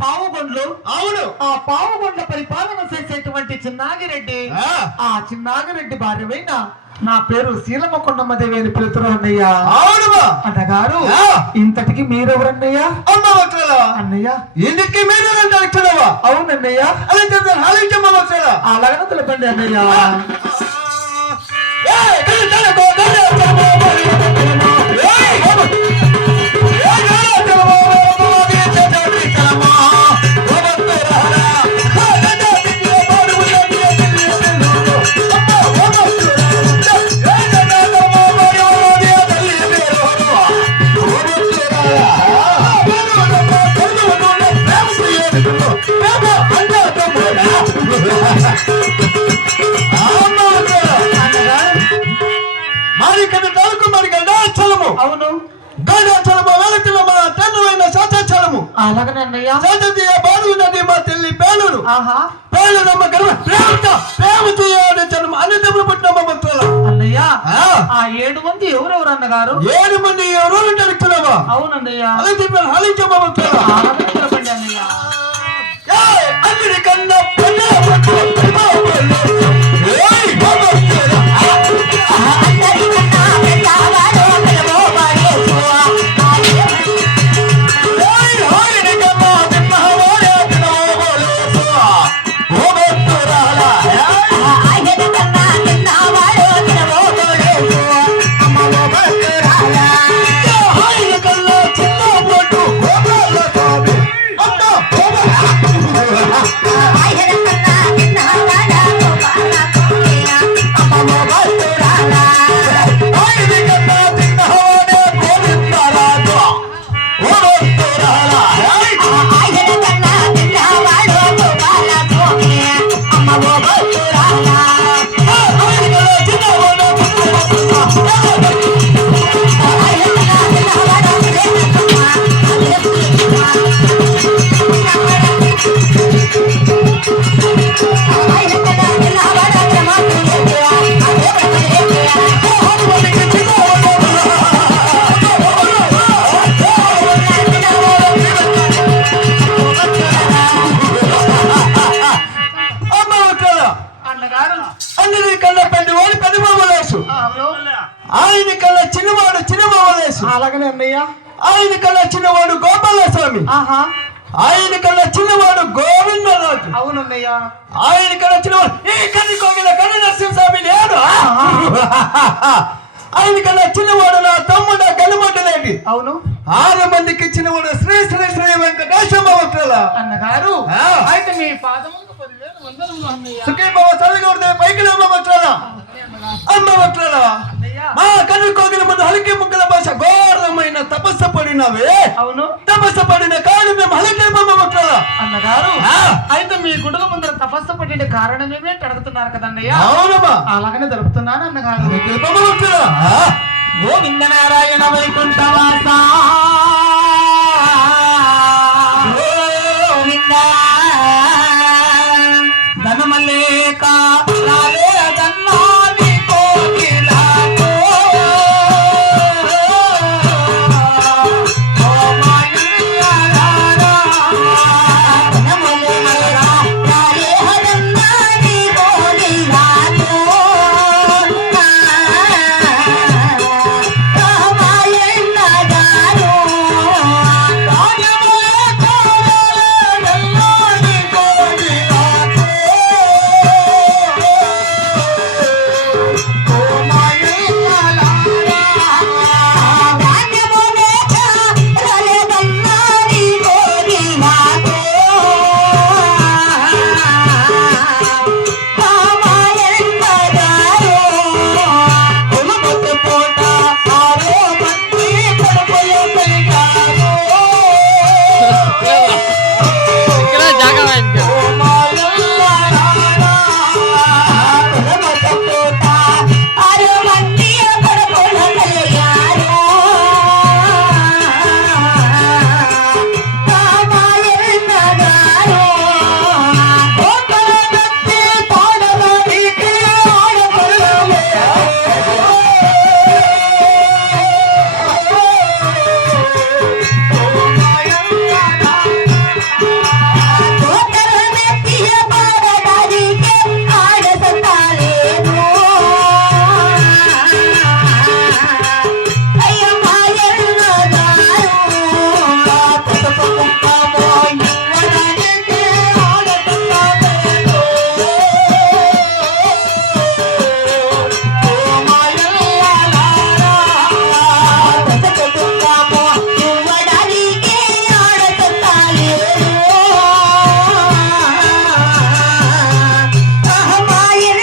పావుగొండ్లు అవును ఆ పావుగొండ్ల పరిపాలన చేసేటువంటి చిన్నాగిరెడ్డి ఆ చిన్నాగిరెడ్డి భార్యమైన నా పేరు శీలమకొండమ్మ దేవి అని పిలుతున్నారు అన్నయ్య. అవును అన్నగారు ఇంతటికి మీరెవరన్నయ్య? అన్నయ్య ఇంటికి మీరు అవునన్నయ్య అలాగనే తెలపండి అన్నయ్య. అవును అలాగనన్నయ్య బాగున్నది మా తల్లి పేలుడు పేలుడమ్మ గర్వ ప్రేమ చేయాలి జన్మ అన్నదమ్ములు పుట్టినమ్మ భక్తులు అన్నయ్య. ఆ 7 మంది ఎవరెవరు అన్నగారు? 7 మంది ఎవరు అడుగుతున్నావా? అవునన్నయ్య అలా చెప్పాను హాలించమ్మ భక్తులు చెప్పండి అన్నయ్య. అందరికన్నా ఆయన కల్లా చిన్నవాడు చిన్నబాబులేసు అలాగనే అన్నయ్య. ఆయన కల్లా చిన్నవాడు గోపాల స్వామి ఆయన కల్లా చిన్నవాడు గోవిందరాజు అవునన్నయ్య. ఆయన కల్లా చిన్నవాడు ఈ కన్ను కోగిల కన్ను నరసింహస్వామి లేడు. ఆయన కల్లా చిన్నవాడు నా తమ్ముడు గెలుమడ్డలేండి అవును. 6 మందికి చిన్నవాడు శ్రీ శ్రీ శ్రీ వెంకటేశ్వర అన్నగారు. అయితే మీ పాదములకు 10,000 వందనములు అన్నయ్య. సుఖీ బాబా చదివి పైకి అమ్మ భక్తుల మా కన్ను కోగిల ముందు హలికి ముక్కల భాష ఘోరమైన తపస్సు పడినవే. అవును, తపస్సు పడిన కానీ మేము అలకెళ్ళమమ్మ భక్తుల అన్నగారు. అయితే మీ గుడుల ముందర తపస్సు పడిన కారణం ఏమిటి అడుగుతున్నారు కదన్నయ్య. అవునమ్మా, అలాగనే జరుపుతున్నాను అన్నగారు. గోవింద నారాయణ వైకుంఠవాస గోవింద